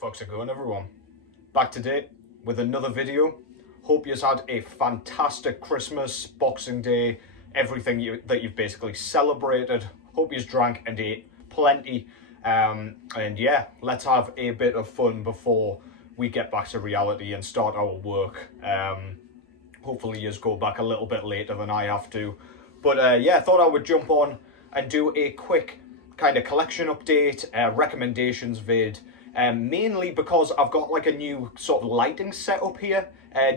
fuck's it going, everyone? Back today with another video. Hope you've had a fantastic Christmas, Boxing Day, everything that you've basically celebrated. Hope you've drank and ate plenty. And yeah, let's have a bit of fun before we get back to reality and start our work. Hopefully you just go back a little bit later than I have to. But yeah, I thought I would jump on and do a quick kind of collection update, recommendations vid, mainly because I've got like a new sort of lighting setup here.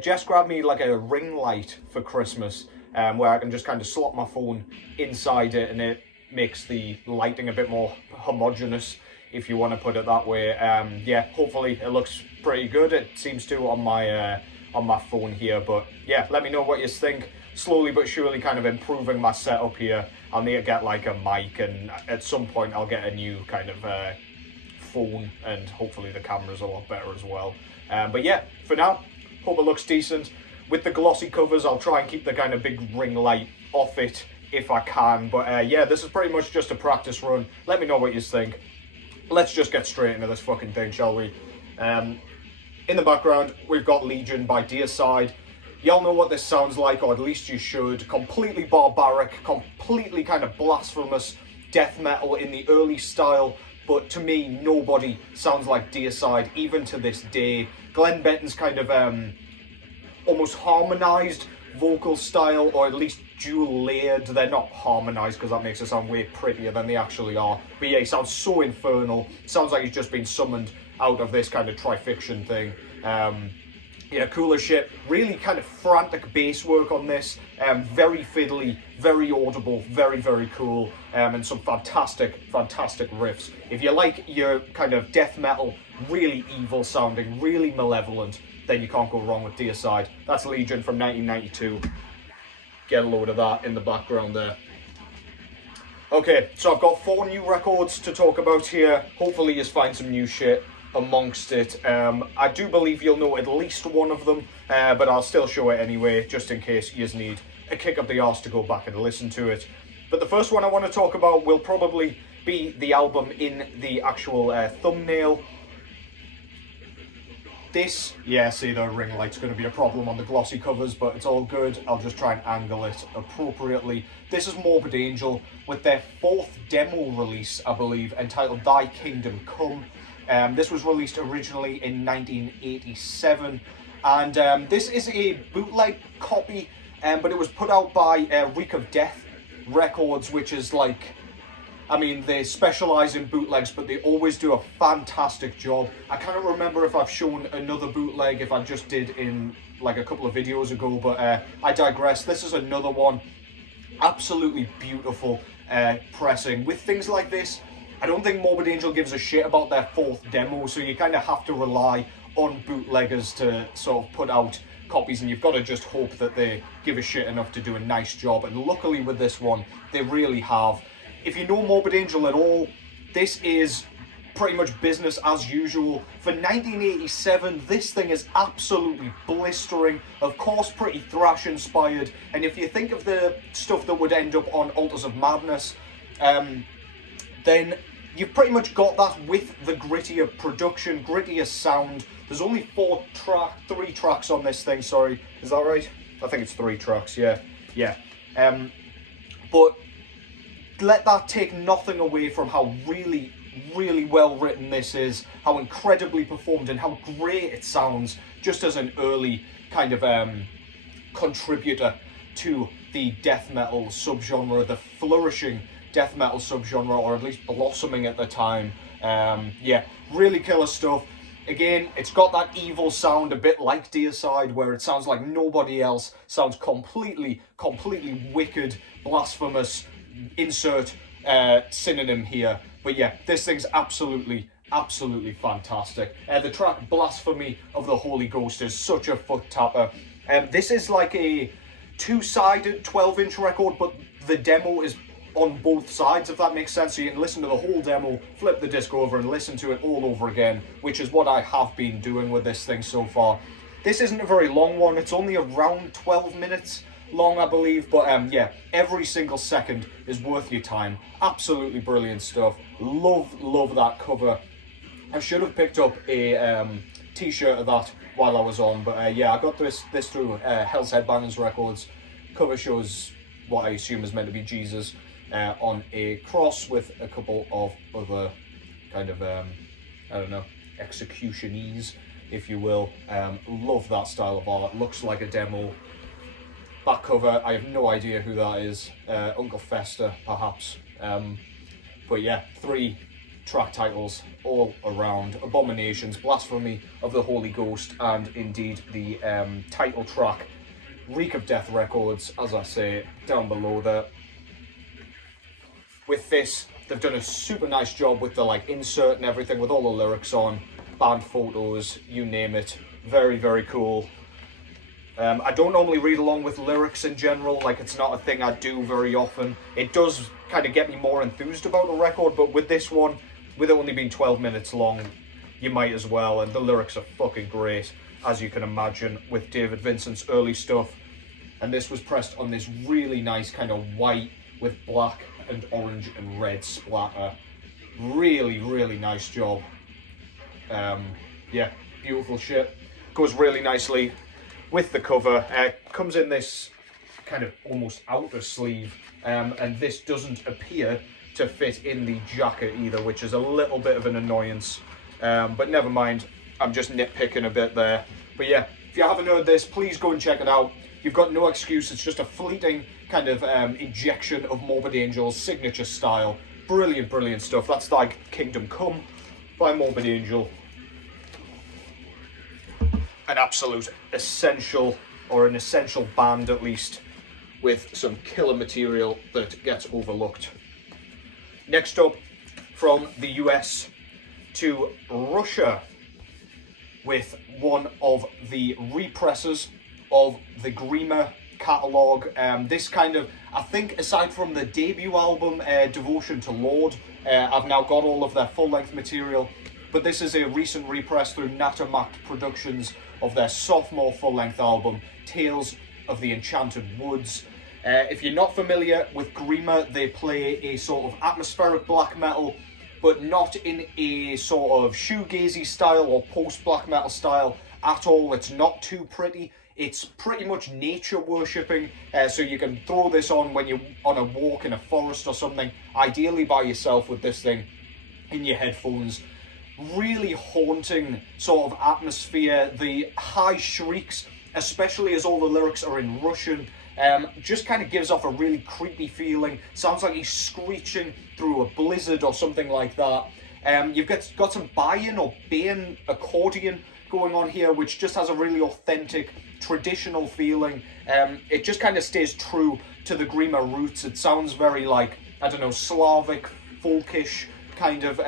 Jess grabbed me like a ring light for Christmas, where I can just kind of slot my phone inside it and it makes the lighting a bit more homogeneous, if you want to put it that way. Yeah, hopefully it looks pretty good. It seems to on my phone here, but yeah, let me know what you think. Slowly but surely kind of improving my setup here. I'll need to get like a mic, and at some point I'll get a new kind of phone, and hopefully the camera's a lot better as well. But yeah, for now, hope it looks decent. With the glossy covers, I'll try and keep the kind of big ring light off it if I can. But yeah, this is pretty much just a practice run. Let me know what you think. Let's just get straight into this fucking thing, shall we? In the background, we've got Legion by Deicide. Y'all know what this sounds like, or at least you should. Completely barbaric, completely kind of blasphemous death metal in the early style, but to me, nobody sounds like Deicide, even to this day. Glenn Benton's kind of almost harmonized vocal style, or at least dual layered. They're not harmonized because that makes it sound way prettier than they actually are. But yeah, he sounds so infernal. Sounds like he's just been summoned out of this kind of trifiction thing. Yeah, cool as shit. Really kind of frantic bass work on this. Very fiddly, very audible, very, very cool. And some fantastic, fantastic riffs. If you like your kind of death metal, really evil sounding, really malevolent, then you can't go wrong with Deicide. That's Legion from 1992. Get a load of that in the background there. Okay, so I've got 4 new records to talk about here. Hopefully you find some new shit amongst it. I do believe you'll know at least one of them, but I'll still show it anyway, just in case you need a kick up the arse to go back and listen to it. But the first one I want to talk about will probably be the album in the actual thumbnail. This, yeah, see, the ring light's going to be a problem on the glossy covers, but it's all good. I'll just try and angle it appropriately. This is Morbid Angel with their 4th demo release, I believe, entitled Thy Kingdom Come. This was released originally in 1987, and this is a bootleg copy, but it was put out by Reek of Death Records, which is like, I mean, they specialise in bootlegs, but they always do a fantastic job. I can't remember if I've shown another bootleg, if I just did in like a couple of videos ago, but I digress. This is another one. Absolutely beautiful pressing. With things like this, I don't think Morbid Angel gives a shit about their 4th demo, so you kind of have to rely on bootleggers to sort of put out copies, and you've got to just hope that they give a shit enough to do a nice job, and luckily with this one, they really have. If you know Morbid Angel at all, this is pretty much business as usual. For 1987, this thing is absolutely blistering, of course pretty thrash inspired, and if you think of the stuff that would end up on Altars of Madness, then you've pretty much got that with the grittier production, grittier sound. There's only 3 tracks on this thing, sorry. Is that right? I think it's 3 tracks, yeah. Yeah. But let that take nothing away from how really, really well written this is, how incredibly performed, and how great it sounds just as an early kind of contributor to the death metal subgenre, the flourishing death metal subgenre, or at least blossoming at the time. Yeah, really killer stuff. Again, it's got that evil sound, a bit like Deicide, where it sounds like nobody else. Sounds completely wicked, blasphemous. Insert synonym here. But yeah, this thing's absolutely fantastic. The track Blasphemy of the Holy Ghost is such a foot tapper. This is like a 2-sided 12-inch record, but the demo is on both sides, if that makes sense. So you can listen to the whole demo, flip the disc over and listen to it all over again, which is what I have been doing with this thing so far. This isn't a very long one. It's only around 12 minutes long, I believe, but yeah, every single second is worth your time. Absolutely brilliant stuff. Love that cover I should have picked up a t-shirt of that while I was on, but yeah, I got this through Hell's Headbangers Records. Cover shows what I assume is meant to be Jesus on a cross with a couple of other kind of, I don't know, executionees, if you will. Love that style of art. Looks like a demo. Back cover, I have no idea who that is. Uncle Fester, perhaps. But yeah, 3 track titles all around. Abominations, Blasphemy of the Holy Ghost, and indeed the title track, Reek of Death Records, as I say, down below there. With this, they've done a super nice job with the like insert and everything, with all the lyrics on, band photos, you name it. Very, very cool. I don't normally read along with lyrics in general, like it's not a thing I do very often. It does kind of get me more enthused about a record, but with this one, with it only being 12 minutes long, you might as well, and the lyrics are fucking great, as you can imagine, with David Vincent's early stuff. And this was pressed on this really nice kind of white with black and orange and red splatter. Really, really nice job. Yeah, beautiful shit. Goes really nicely with the cover. Comes in this kind of almost outer sleeve, and this doesn't appear to fit in the jacket either, which is a little bit of an annoyance, but never mind, I'm just nitpicking a bit there. But yeah, if you haven't heard this, please go and check it out. You've got no excuse. It's just a fleeting kind of injection of Morbid Angel's signature style. Brilliant, brilliant stuff. That's like Kingdom Come by Morbid Angel. An absolute essential, or an essential band at least, with some killer material that gets overlooked. Next up, from the US to Russia, with one of the represses of the Grima catalogue. This kind of, I think aside from the debut album, Devotion to Lord, I've now got all of their full-length material, but this is a recent repress through Natamact Productions of their sophomore full-length album, Tales of the Enchanted Woods. If you're not familiar with Grima, they play a sort of atmospheric black metal, but not in a sort of shoegazy style or post-black metal style at all. It's not too pretty. It's pretty much nature worshipping, so you can throw this on when you're on a walk in a forest or something, ideally by yourself with this thing in your headphones. Really haunting sort of atmosphere. The high shrieks, especially as all the lyrics are in Russian, just kind of gives off a really creepy feeling. Sounds like he's screeching through a blizzard or something like that. You've got some baying or baying accordion going on here, which just has a really authentic, traditional feeling. It just kind of stays true to the Grima roots. It sounds very like, I don't know, Slavic, folkish kind of,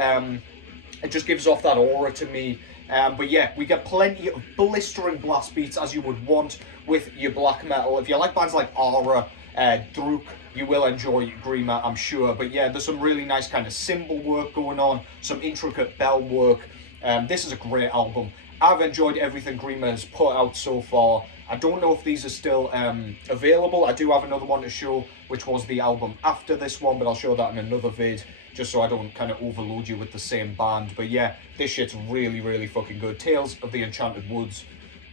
it just gives off that aura to me. But yeah, we get plenty of blistering blast beats as you would want with your black metal. If you like bands like Aura, Druk, you will enjoy Grima, I'm sure. But yeah, there's some really nice kind of cymbal work going on, some intricate bell work. This is a great album. I've enjoyed everything Grima has put out so far. I don't know if these are still available. I do have another one to show, which was the album after this one, but I'll show that in another vid, just so I don't kind of overload you with the same band. But yeah, this shit's really, really fucking good. Tales of the Enchanted Woods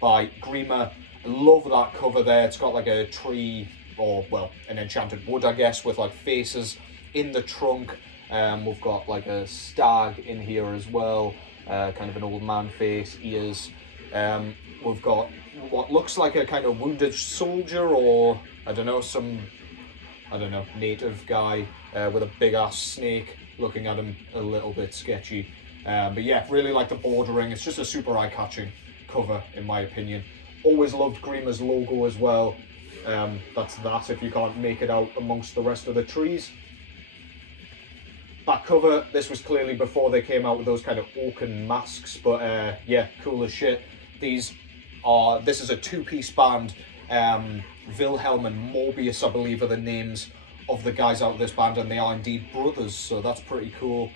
by Grima. I love that cover there. It's got like a tree, or well, an enchanted wood, I guess, with like faces in the trunk. We've got like a stag in here as well. Kind of an old man face, ears. We've got what looks like a kind of wounded soldier, or I don't know, some, I don't know, native guy with a big ass snake looking at him, a little bit sketchy. But yeah, really like the bordering. It's just a super eye-catching cover in my opinion. Always loved Grima's logo as well. That's that if you can't make it out amongst the rest of the trees. Back cover, this was clearly before they came out with those kind of oaken masks, but yeah, cool as shit. This is a two-piece band. Wilhelm and Morbius, I believe, are the names of the guys out of this band, and they are indeed brothers, so that's pretty cool.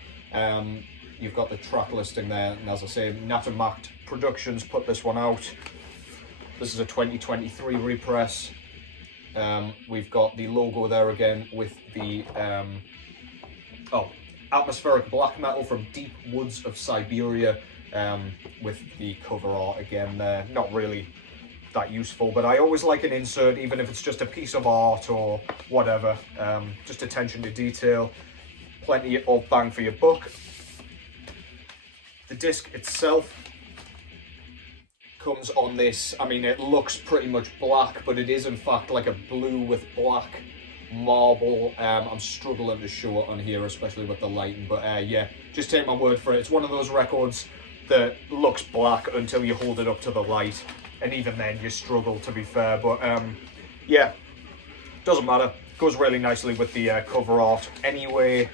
You've got the track listing there, and as I say, Natamact Productions put this one out. This is a 2023 repress. We've got the logo there again with the atmospheric black metal from deep woods of Siberia, with the cover art again there. Not really that useful, but I always like an insert, even if it's just a piece of art or whatever. Just attention to detail, plenty of bang for your buck. The disc itself comes on this, I mean, it looks pretty much black, but it is in fact like a blue with black marble. I'm struggling to show it on here, especially with the lighting, but yeah, just take my word for it. It's one of those records that looks black until you hold it up to the light, and even then you struggle, to be fair. But yeah, doesn't matter, goes really nicely with the cover art anyway,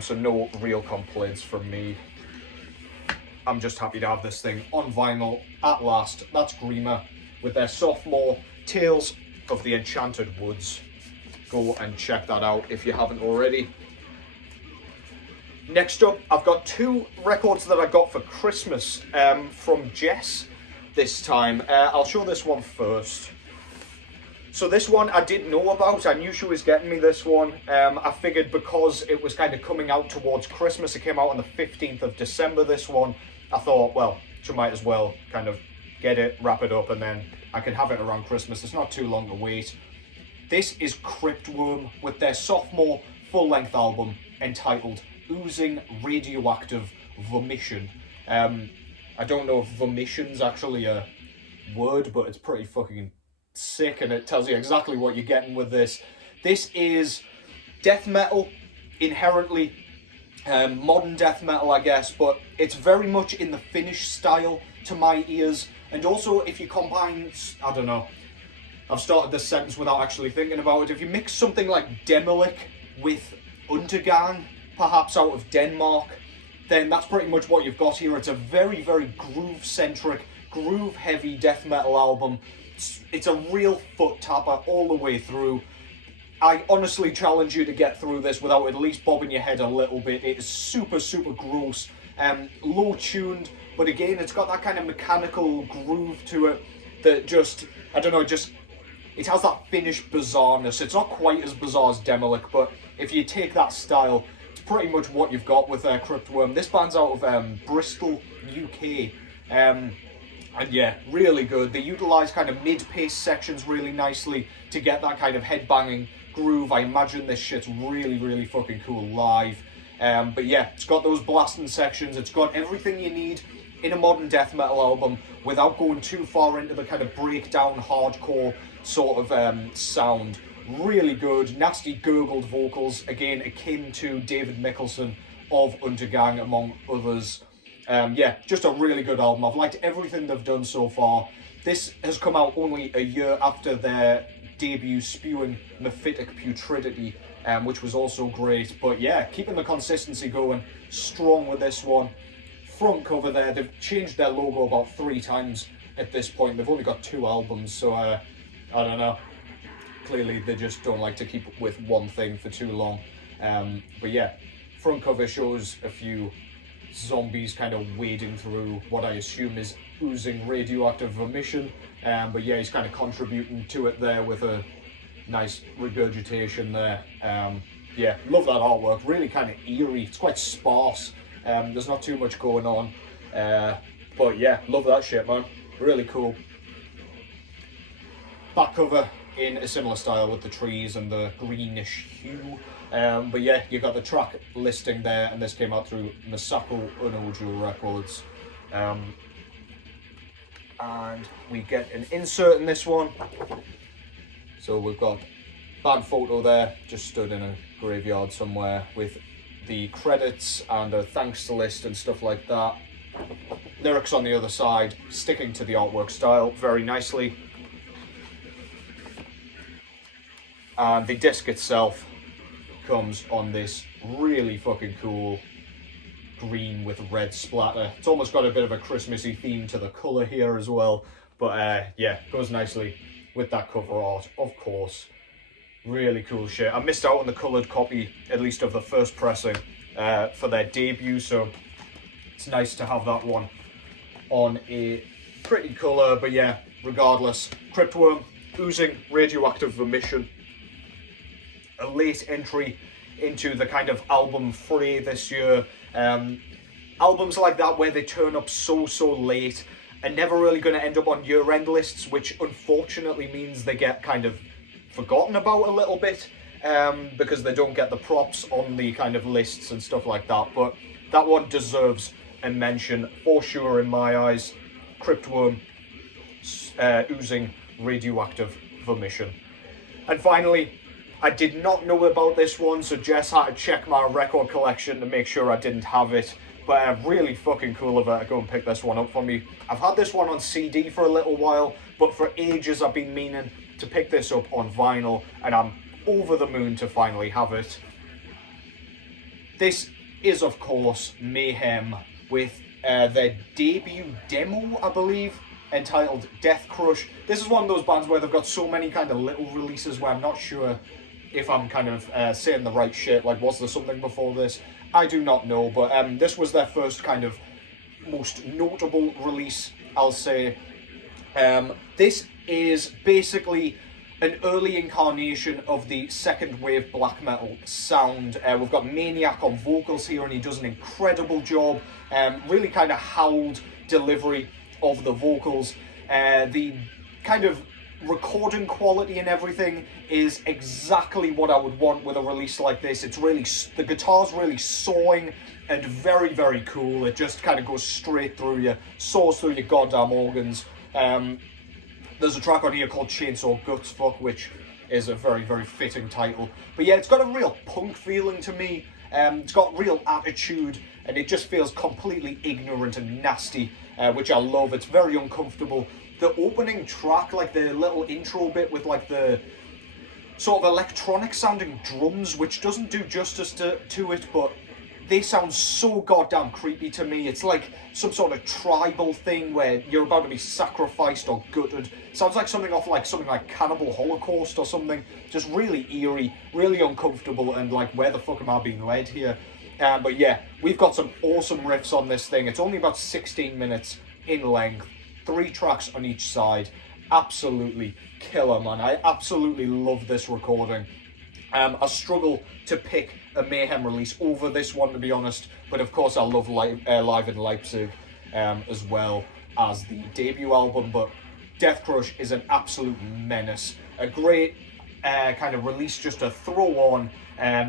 so no real complaints from me. I'm just happy to have this thing on vinyl at last. That's Grima with their sophomore Tales of the Enchanted Woods. Go and check that out if you haven't already. Next up, I've got two records that I got for Christmas from Jess this time. I'll show this one first. So this one I didn't know about. I knew she was getting me this one. I figured because it was kind of coming out towards Christmas, it came out on the 15th of December, this one. I thought, well, she might as well kind of get it, wrap it up, and then I can have it around Christmas. It's not too long to wait. This is Cryptworm with their sophomore full-length album entitled Oozing, Radioactive, Vomition. I don't know if vomition's actually a word, but it's pretty fucking sick, and it tells you exactly what you're getting with this. This is death metal, inherently modern death metal, I guess, but it's very much in the Finnish style to my ears. And also, if you combine, I don't know, I've started this sentence without actually thinking about it. If you mix something like Demolik with Undergang, perhaps out of Denmark, then that's pretty much what you've got here. It's a very, very groove-centric, groove-heavy death metal album. It's a real foot tapper all the way through. I honestly challenge you to get through this without at least bobbing your head a little bit. It is super, super gross, low-tuned, but again, it's got that kind of mechanical groove to it that just, I don't know, just, it has that Finnish bizarreness. It's not quite as bizarre as Demolik, but if you take that style, it's pretty much what you've got with Cryptworm. This band's out of Bristol, UK, and yeah, really good. They utilise kind of mid-pace sections really nicely to get that kind of headbanging groove. I imagine this shit's really, really fucking cool live. But yeah, it's got those blasting sections. It's got everything you need in a modern death metal album without going too far into the kind of breakdown, hardcore sort of sound. Really good, nasty gurgled vocals, again akin to David Mikkelsen of Undergang, among others. Yeah, just a really good album. I've liked everything they've done so far. This has come out only a year after their debut Spewing Mephitic Putridity, which was also great. But yeah, keeping the consistency going, strong with this one. Front cover there, they've changed their logo about 3 times at this point. They've only got 2 albums, so I don't know. Clearly they just don't like to keep with one thing for too long. But yeah, front cover shows a few zombies kind of wading through what I assume is oozing radioactive vomition. But yeah, he's kind of contributing to it there with a nice regurgitation there. Yeah, love that artwork, really kind of eerie. It's quite sparse. There's not too much going on. But yeah, love that shit, man. Really cool. Back cover in a similar style with the trees and the greenish hue. But yeah, you got the track listing there, and this came out through Masako Unojo Records. And we get an insert in this one. So we've got band photo there, just stood in a graveyard somewhere with the credits and a thanks list and stuff like that. Lyrics on the other side, sticking to the artwork style very nicely. And the disc itself comes on this really fucking cool green with red splatter. It's almost got a bit of a Christmassy theme to the colour here as well. But yeah, goes nicely with that cover art, of course. Really cool shit. I missed out on the coloured copy, at least of the first pressing, for their debut, so it's nice to have that one on a pretty colour. But yeah, regardless, Cryptworm, Oozing, Radioactive Vomition. A late entry into the kind of album fray this year. Albums like that where they turn up so late are never really going to end up on year-end lists, which unfortunately means they get kind of forgotten about a little bit, because they don't get the props on the kind of lists and stuff like that. But that one deserves a mention for sure in my eyes. Cryptworm, Oozing, Radioactive, Vomition. And finally, I did not know about this one, so Jess had to check my record collection to make sure I didn't have it. But really fucking cool of her to go and pick this one up for me. I've had this one on CD for a little while, but for ages I've been meaning to pick this up on vinyl, and I'm over the moon to finally have it. This is, of course, Mayhem with their debut demo, I believe, entitled Deathcrush. This is one of those bands where they've got so many kind of little releases where I'm not sure if I'm kind of saying the right shit. Like, was there something before this? I do not know, but this was their first kind of most notable release, I'll say. This is basically an early incarnation of the second wave black metal sound. We've got Maniac on vocals here, and he does an incredible job. Really kind of howled delivery of the vocals. The kind of recording quality and everything is exactly what I would want with a release like this. It's really, the guitar's really sawing and very cool. It just kind of goes straight through you, saws through your goddamn organs. There's a track on here called Chainsaw Guts Fuck, which is a very fitting title. But yeah, it's got a real punk feeling to me. It's got real attitude, and it just feels completely ignorant and nasty, which I love. It's very uncomfortable. The opening track, like the little intro bit with like the sort of electronic sounding drums, which doesn't do justice to it, but they sound so goddamn creepy to me. It's like some sort of tribal thing where you're about to be sacrificed or gutted. Sounds like something off like something like Cannibal Holocaust or something. Just really eerie, really uncomfortable, and like, where the fuck am I being led here? But yeah, we've got some awesome riffs on this thing. It's only about 16 minutes in length, 3 tracks on each side. Absolutely killer, man. I absolutely love this recording. I struggle to pick a Mayhem release over this one, to be honest, but of course I love Live in Leipzig as well as the debut album. But Deathcrush is an absolute menace. A great kind of release just to throw on.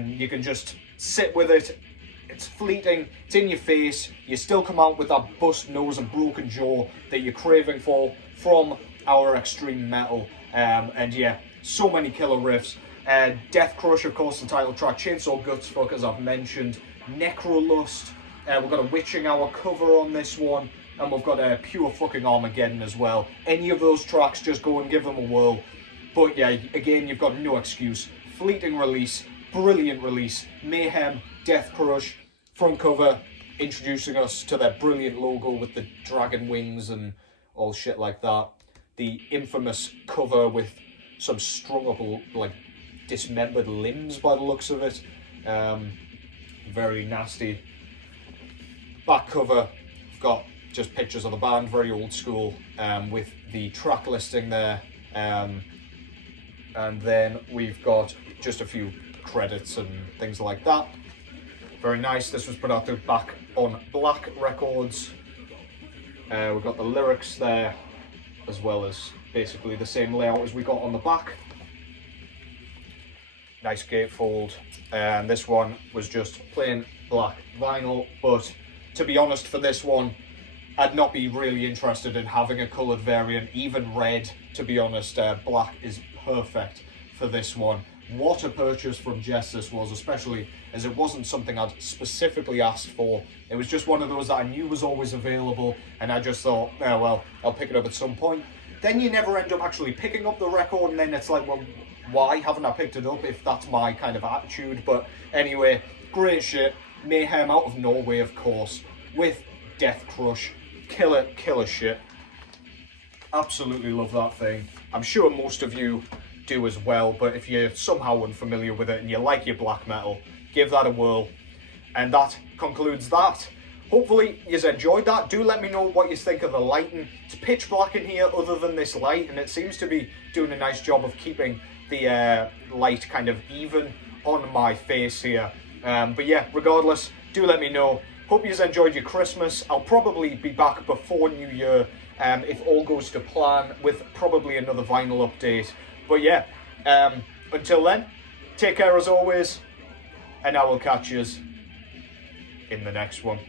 You can just sit with it. It's fleeting, it's in your face. You still come out with that bust nose and broken jaw that you're craving for from our extreme metal. And yeah, so many killer riffs. Deathcrush, of course, the title track. Chainsaw Guts Fuck, as I've mentioned. Necrolust. We've got a Witching Hour cover on this one. And we've got a Pure Fucking Armageddon as well. Any of those tracks, just go and give them a whirl. But yeah, again, you've got no excuse. Fleeting release, brilliant release. Mayhem, Deathcrush. Front cover, introducing us to their brilliant logo with the dragon wings and all shit like that. The infamous cover with some strung up, like, dismembered limbs by the looks of it. Very nasty. Back cover, we've got just pictures of the band, very old school, with the track listing there. And then we've got just a few credits and things like that. Very nice. This was put out through Back on Black Records. We've got the lyrics there, as well as basically the same layout as we got on the back. Nice gatefold. And this one was just plain black vinyl, but to be honest, for this one, I'd not be really interested in having a coloured variant, even red, to be honest. Black is perfect for this one. What a purchase from Jess this was, especially as it wasn't something I'd specifically asked for. It was just one of those that I knew was always available, and I just thought, oh well, I'll pick it up at some point. Then you never end up actually picking up the record, and then it's like, well, why haven't I picked it up if that's my kind of attitude? But anyway, great shit. Mayhem out of Norway, of course, with Deathcrush. Killer shit. Absolutely love that thing. I'm sure most of you do as well, but if you're somehow unfamiliar with it and you like your black metal, give that a whirl. And that concludes that. Hopefully you've enjoyed that. Do let me know what you think of the lighting. It's pitch black in here other than this light, and it seems to be doing a nice job of keeping the light kind of even on my face here. But yeah, regardless, do let me know. Hope you enjoyed your Christmas. I'll probably be back before New Year, if all goes to plan, with probably another vinyl update. But yeah, until then, take care as always, and I will catch you in the next one.